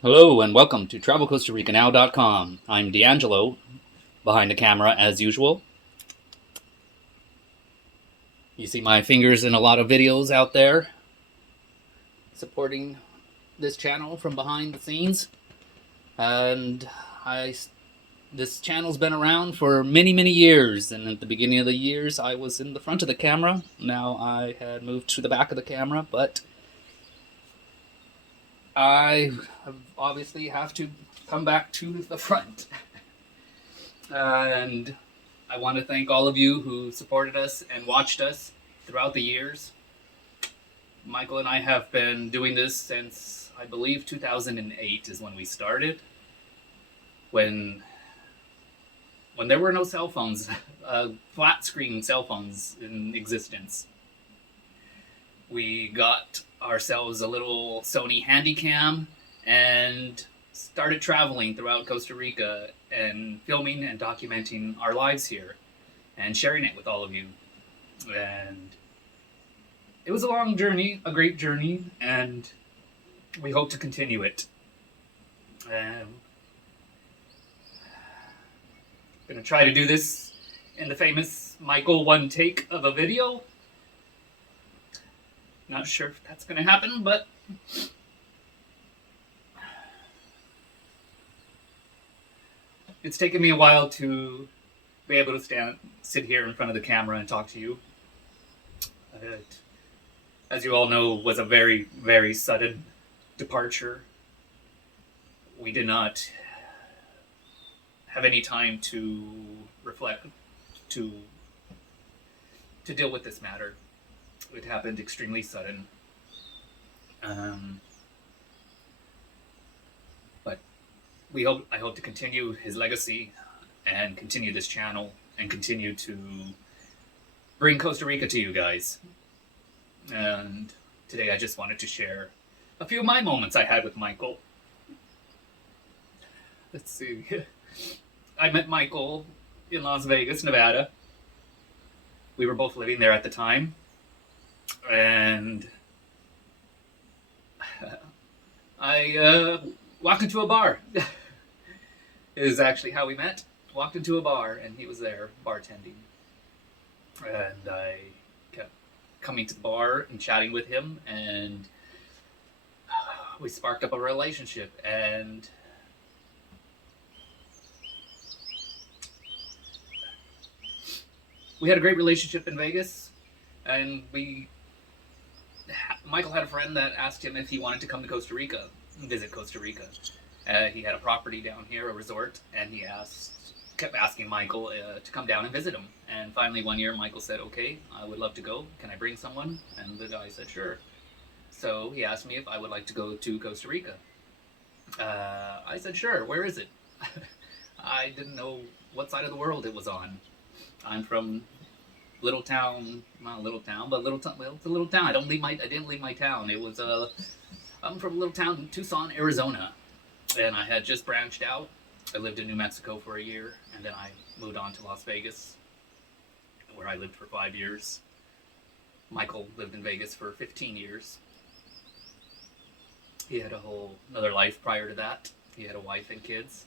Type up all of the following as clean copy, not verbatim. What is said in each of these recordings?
Hello and welcome to TravelCostaRicaNow.com. I'm D'Angelo, behind the camera as usual. You see my fingers in a lot of videos out there supporting this channel from behind the scenes. And I, this channel's been around for many, many years. And at the beginning of the years, I was in the front of the camera. Now I had moved to the back of the camera, but I obviously have to come back to the front. And I want to thank all of you who supported us and watched us throughout the years. Michael and I have been doing this since, I believe, 2008 is when we started. When there were no cell phones, flat screen cell phones in existence. We got ourselves a little Sony Handycam and started traveling throughout Costa Rica and filming and documenting our lives here and sharing it with all of you. And it was a long journey, a great journey, and we hope to continue it. Gonna try to do this in the famous Michael one take of a video. Not sure if that's gonna happen, but it's taken me a while to be able to sit here in front of the camera and talk to you. It, as you all know, was a very, very sudden departure. We did not have any time to reflect, to deal with this matter. It happened extremely sudden. But I hope to continue his legacy and continue this channel and continue to bring Costa Rica to you guys. And today I just wanted to share a few of my moments I had with Michael. Let's see. I met Michael in Las Vegas, Nevada. We were both living there at the time. And I walked into a bar. Is actually how we met. Walked into a bar and he was there bartending. And I kept coming to the bar and chatting with him, and we sparked up a relationship. And we had a great relationship in Vegas. And Michael had a friend that asked him if he wanted to come to Costa Rica, visit Costa Rica. He had a property down here, a resort, and he kept asking Michael to come down and visit him. And finally, one year, Michael said, "Okay, I would love to go. Can I bring someone?" And the guy said, "Sure." So he asked me if I would like to go to Costa Rica. I said, "Sure. Where is it?" I didn't know what side of the world it was on. I'm from little town, not a little town, but little town. Well, it's a little town. I didn't leave my town. It was I'm from a little town in Tucson, Arizona, and I had just branched out. I lived in New Mexico for a year, and then I moved on to Las Vegas, where I lived for 5 years. Michael lived in Vegas for 15 years. He had another life prior to that. He had a wife and kids.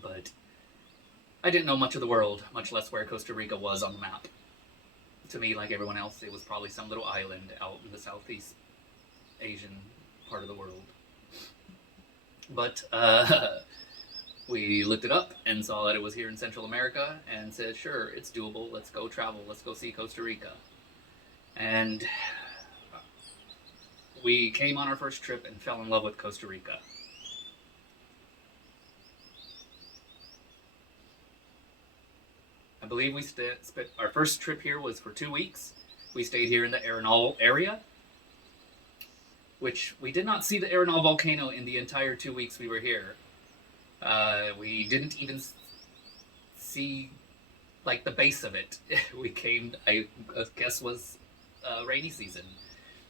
But I didn't know much of the world, much less where Costa Rica was on the map. To me, like everyone else, it was probably some little island out in the Southeast Asian part of the world. But we looked it up and saw that it was here in Central America and said, "Sure, it's doable. Let's go travel. Let's go see Costa Rica." And we came on our first trip and fell in love with Costa Rica. I believe we spent our first trip here was for 2 weeks. We stayed here in the Arenal area, which we did not see the Arenal volcano in the entire 2 weeks we were here. We didn't even see like the base of it. We came, I guess, was rainy season.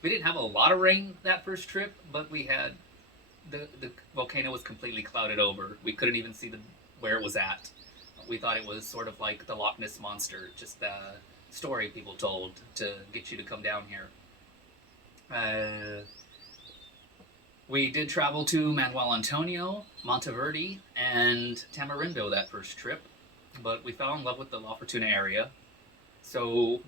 We didn't have a lot of rain that first trip, but we had the volcano was completely clouded over. We couldn't even see where it was at. We thought it was sort of like the Loch Ness Monster, just the story people told to get you to come down here. Uh, we did travel to Manuel Antonio, Monteverde, and Tamarindo that first trip, but we fell in love with the La Fortuna area. So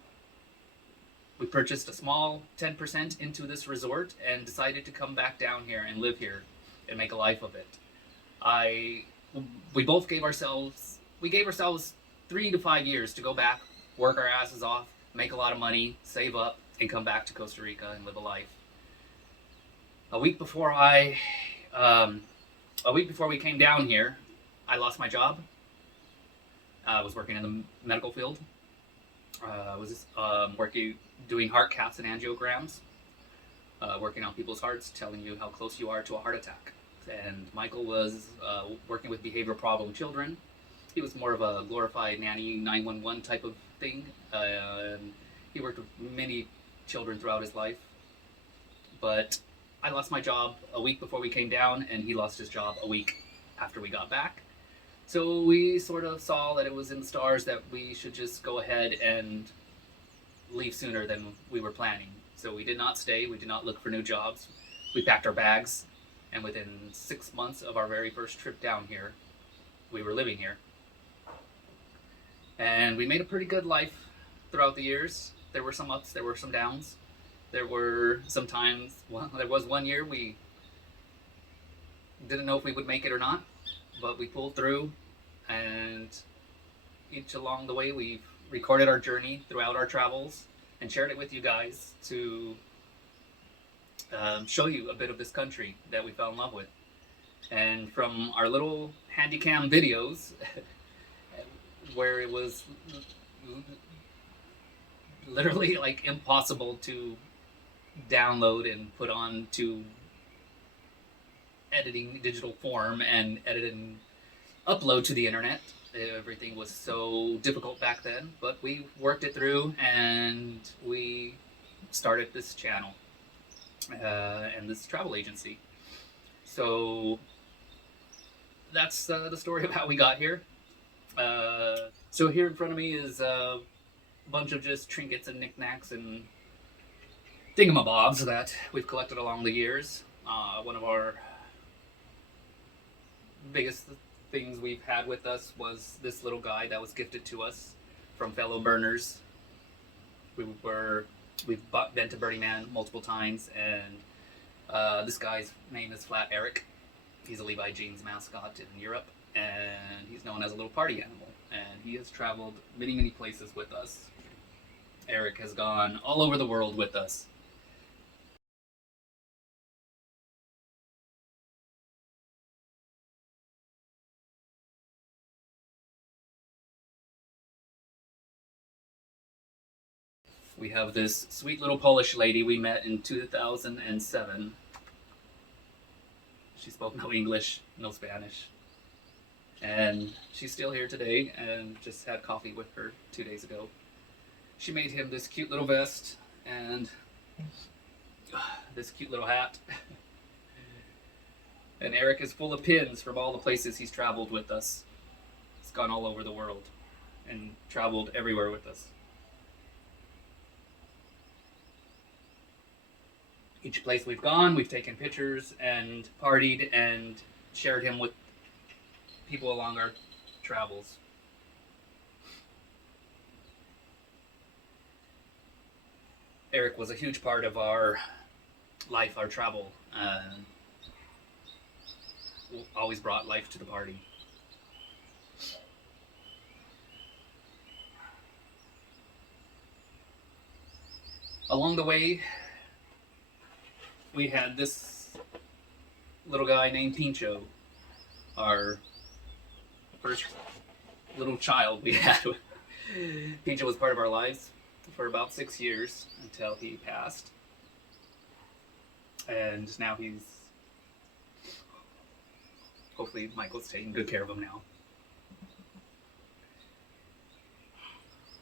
we purchased a small 10% into this resort and decided to come back down here and live here and make a life of it. I we both gave ourselves 3 to 5 years to go back, work our asses off, make a lot of money, save up, and come back to Costa Rica and live a life. A week before I, um, a week before we came down here, I lost my job. I was working in the medical field. I was working doing heart caths and angiograms, working on people's hearts, telling you how close you are to a heart attack. And Michael was working with behavioral problem children. He was more of a glorified nanny 911 type of thing. He worked with many children throughout his life. But I lost my job a week before we came down, and he lost his job a week after we got back. So we sort of saw that it was in the stars that we should just go ahead and leave sooner than we were planning. So we did not stay, we did not look for new jobs. We packed our bags, and within 6 months of our very first trip down here, we were living here. And we made a pretty good life throughout the years. There were some ups, there were some downs. There were some times, well, there was one year we didn't know if we would make it or not, but we pulled through, and each along the way we've recorded our journey throughout our travels and shared it with you guys to show you a bit of this country that we fell in love with. And from our little handycam videos, where it was literally like impossible to download and put on to editing digital form and edit and upload to the internet. Everything was so difficult back then, but we worked it through and we started this channel and this travel agency. So that's the story of how we got here. So here in front of me is a bunch of just trinkets and knickknacks and thingamabobs that we've collected along the years. One of our biggest things we've had with us was this little guy that was gifted to us from fellow burners. We've been to Burning Man multiple times, and this guy's name is Flat Eric. He's a Levi Jeans mascot in Europe, and he's known as a little party animal. And he has traveled many, many places with us. Eric has gone all over the world with us. We have this sweet little Polish lady we met in 2007. She spoke no English, no Spanish. And she's still here today, and just had coffee with her 2 days ago. She made him this cute little vest and this cute little hat. And Eric is full of pins from all the places he's traveled with us. He's gone all over the world and traveled everywhere with us. Each place we've gone, we've taken pictures and partied and shared him with people along our travels. Eric was a huge part of our life, our travel. Always brought life to the party. Along the way, we had this little guy named Pincho, our first little child we had. Pincho was part of our lives for about 6 years until he passed. And now hopefully Michael's taking good care of him now.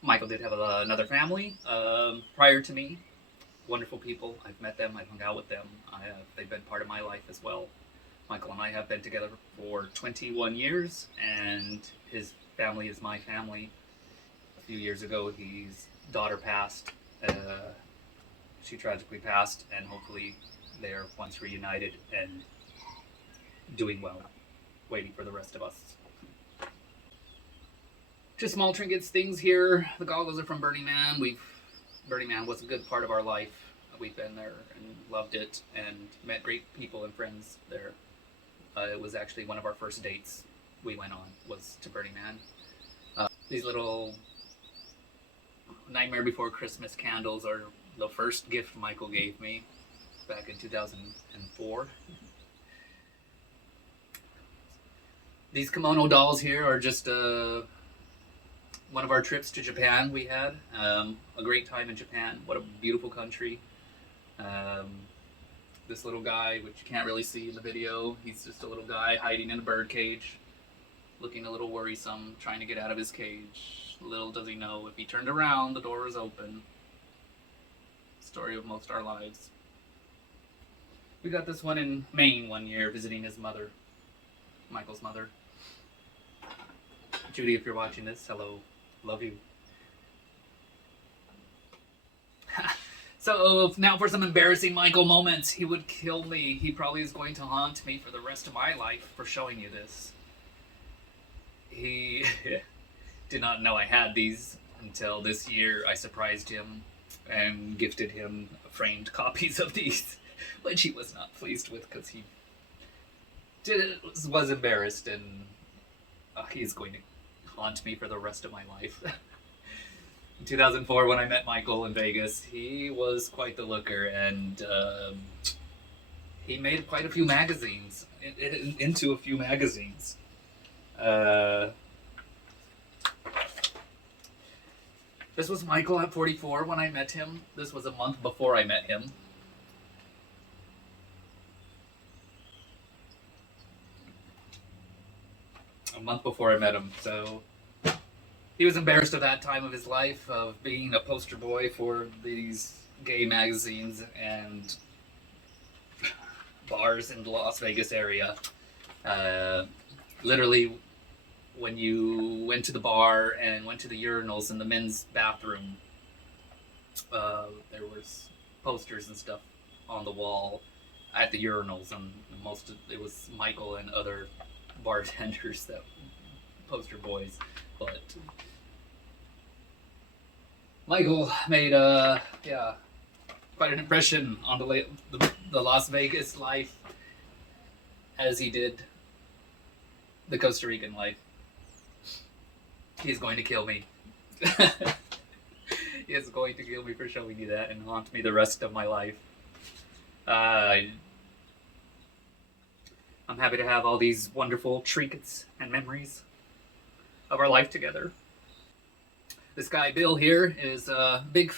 Michael did have another family prior to me. Wonderful people. I've met them. I've hung out with them. They've been part of my life as well. Michael and I have been together for 21 years, and his family is my family. A few years ago, his daughter passed, she tragically passed, and hopefully they are once reunited and doing well, waiting for the rest of us. Just small trinkets, things here. The goggles are from Burning Man. Burning Man was a good part of our life. We've been there and loved it, and met great people and friends there. It was actually one of our first dates we went on, was to Burning Man. These little Nightmare Before Christmas candles are the first gift Michael gave me back in 2004. These kimono dolls here are just one of our trips to Japan we had. A great time in Japan. What a beautiful country. This little guy, which you can't really see in the video, he's just a little guy hiding in a bird cage, looking a little worrisome, trying to get out of his cage. Little does he know, if he turned around, the door was open. Story of most our lives. We got this one in Maine one year, visiting his mother, Michael's mother. Judy, if you're watching this, hello. Love you. So now for some embarrassing Michael moments. He would kill me. He probably is going to haunt me for the rest of my life for showing you this. He did not know I had these until this year. I surprised him and gifted him framed copies of these, which he was not pleased with because he was embarrassed, and he's going to haunt me for the rest of my life. In 2004, when I met Michael in Vegas, he was quite the looker, and he made quite a few magazines, into a few magazines. This was Michael at 44 when I met him. This was a month before I met him. A month before I met him, so he was embarrassed of that time of his life, of being a poster boy for these gay magazines and bars in the Las Vegas area. Literally, when you went to the bar and went to the urinals in the men's bathroom, there was posters and stuff on the wall at the urinals, and it was Michael and other bartenders that poster boys, but Michael made quite an impression on the Las Vegas life, as he did the Costa Rican life. He's going to kill me. He is going to kill me for showing you that and haunt me the rest of my life. I'm happy to have all these wonderful trinkets and memories of our life together. This guy, Bill, here, is a big,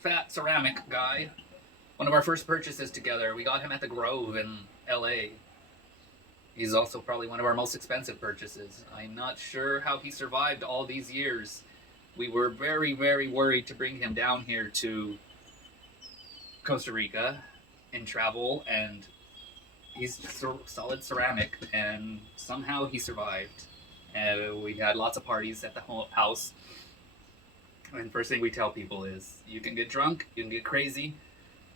fat ceramic guy. One of our first purchases together. We got him at the Grove in LA. He's also probably one of our most expensive purchases. I'm not sure how he survived all these years. We were very, very worried to bring him down here to Costa Rica and travel, and he's solid ceramic, and somehow he survived. We had lots of parties at the house. And first thing we tell people is, you can get drunk, you can get crazy,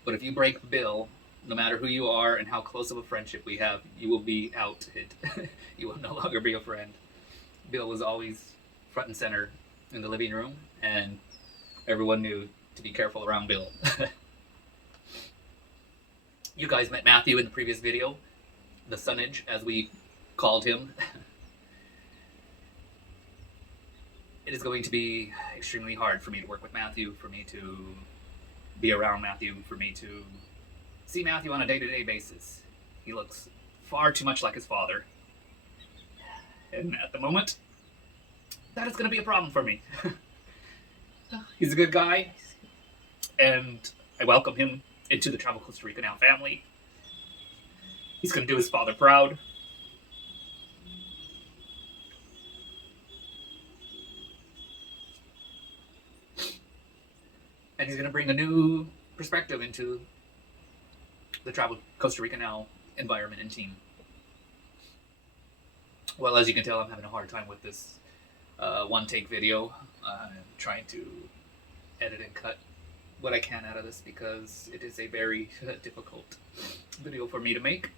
but if you break Bill, no matter who you are and how close of a friendship we have, you will be outed. You will no longer be a friend. Bill was always front and center in the living room, and everyone knew to be careful around Bill. You guys met Matthew in the previous video, the Sunnage, as we called him. It is going to be extremely hard for me to work with Matthew, for me to be around Matthew, for me to see Matthew on a day-to-day basis. He looks far too much like his father. And at the moment, that is going to be a problem for me. He's a good guy, and I welcome him into the Travel Costa Rica Now family. He's going to do his father proud. And he's going to bring a new perspective into the Travel Costa Rica Now environment and team. Well, as you can tell, I'm having a hard time with this one-take video. I'm trying to edit and cut what I can out of this because it is a very difficult video for me to make.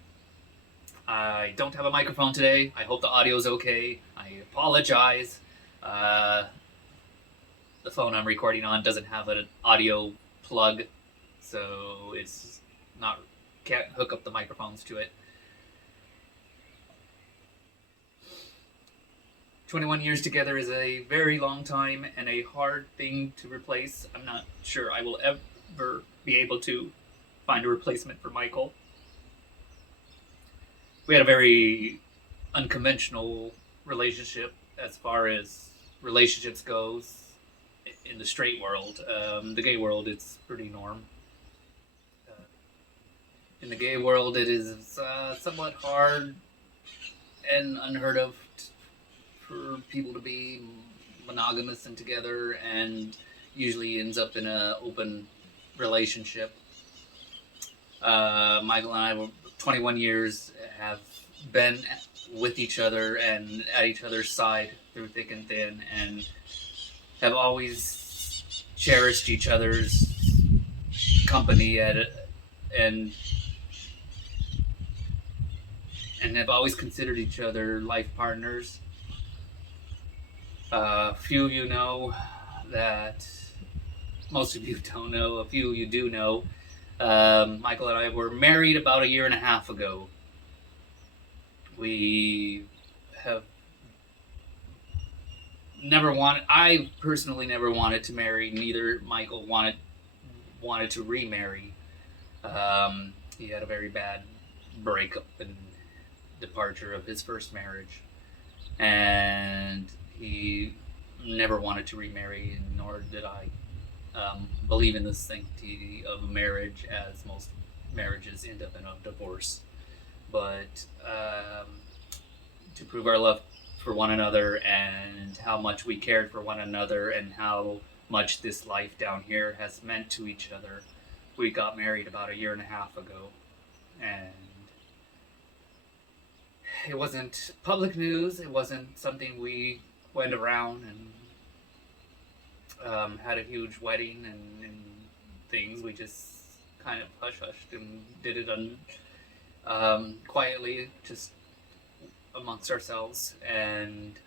I don't have a microphone today. I hope the audio is okay. I apologize. The phone I'm recording on doesn't have an audio plug, so it's not, can't hook up the microphones to it. 21 years together is a very long time and a hard thing to replace. I'm not sure I will ever be able to find a replacement for Michael. We had a very unconventional relationship as far as relationships goes in the straight world. The gay world, it's pretty norm. In the gay world, it is somewhat hard and unheard of for people to be monogamous and together, and usually ends up in an open relationship. Michael and I were 21 years, have been with each other and at each other's side through thick and thin, and have always cherished each other's company and have always considered each other life partners. A few of you know that, most of you don't know, a few of you do know. Michael and I were married about 1.5 years ago. We have I personally never wanted to marry, neither Michael wanted to remarry. He had a very bad breakup and departure of his first marriage, and he never wanted to remarry, nor did I believe in the sanctity of a marriage, as most marriages end up in a divorce. But to prove our love for one another and how much we cared for one another and how much this life down here has meant to each other, we got married about 1.5 years ago. And it wasn't public news. It wasn't something we went around and had a huge wedding and things. We just kind of hush-hushed and did it quietly, just amongst ourselves. And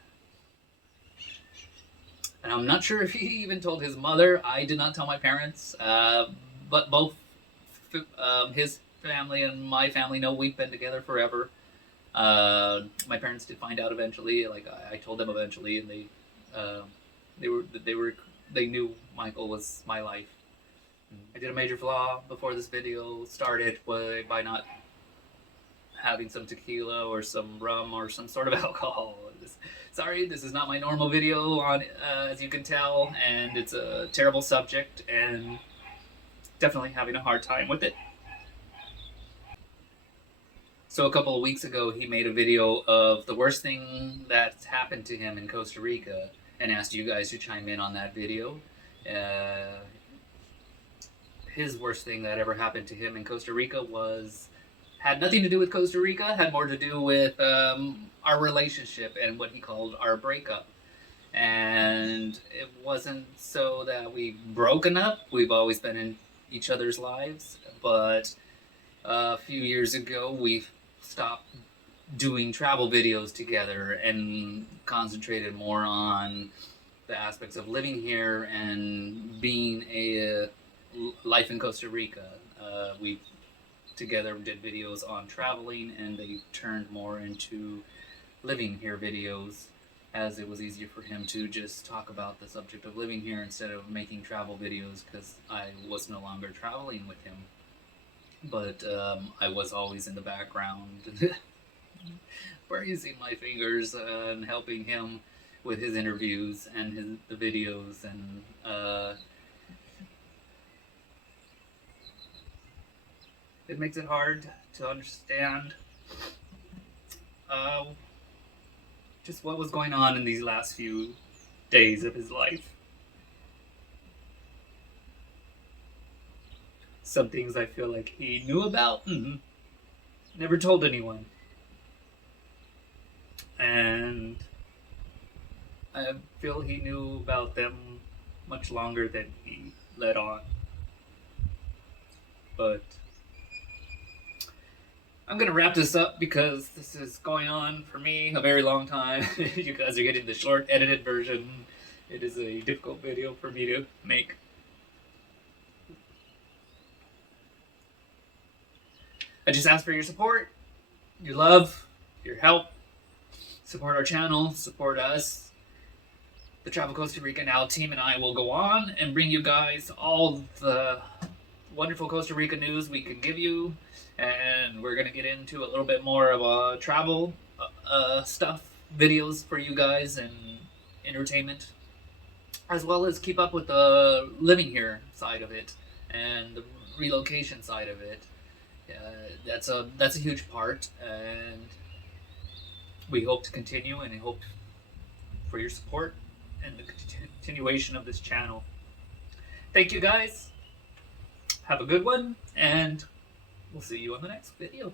I'm not sure if he even told his mother. I did not tell my parents, but both his family and my family know we've been together forever. My parents did find out eventually. Like I told them eventually, and they knew Michael was my life. I did a major flaw before this video started by not having some tequila or some rum or some sort of alcohol. Sorry, this is not my normal video on, as you can tell, and it's a terrible subject, and definitely having a hard time with it. So a couple of weeks ago, he made a video of the worst thing that's happened to him in Costa Rica, and asked you guys to chime in on that video. His worst thing that ever happened to him in Costa Rica had nothing to do with Costa Rica, had more to do with our relationship and what he called our breakup. And it wasn't so that we've broken up. We've always been in each other's lives, but a few years ago, we stopped doing travel videos together and concentrated more on the aspects of living here and being a life in Costa Rica. We together did videos on traveling, and they turned more into living here videos, as it was easier for him to just talk about the subject of living here instead of making travel videos, because I was no longer traveling with him. But I was always in the background raising my fingers and helping him with his interviews and the videos, and it makes it hard to understand just what was going on in these last few days of his life. Some things I feel like he knew about and never told anyone. And I feel he knew about them much longer than he let on. But I'm going to wrap this up because this is going on for me a very long time. You guys are getting the short edited version. It is a difficult video for me to make. I just ask for your support, your love, your help. Support our channel, support us. The Travel Costa Rica Now team and I will go on and bring you guys all the wonderful Costa Rica news we can give you. And we're going to get into a little bit more of travel stuff, videos for you guys, and entertainment, as well as keep up with the living here side of it and the relocation side of it. That's a huge part, and we hope to continue, and I hope for your support and the continuation of this channel. Thank you guys. Have a good one, and we'll see you on the next video.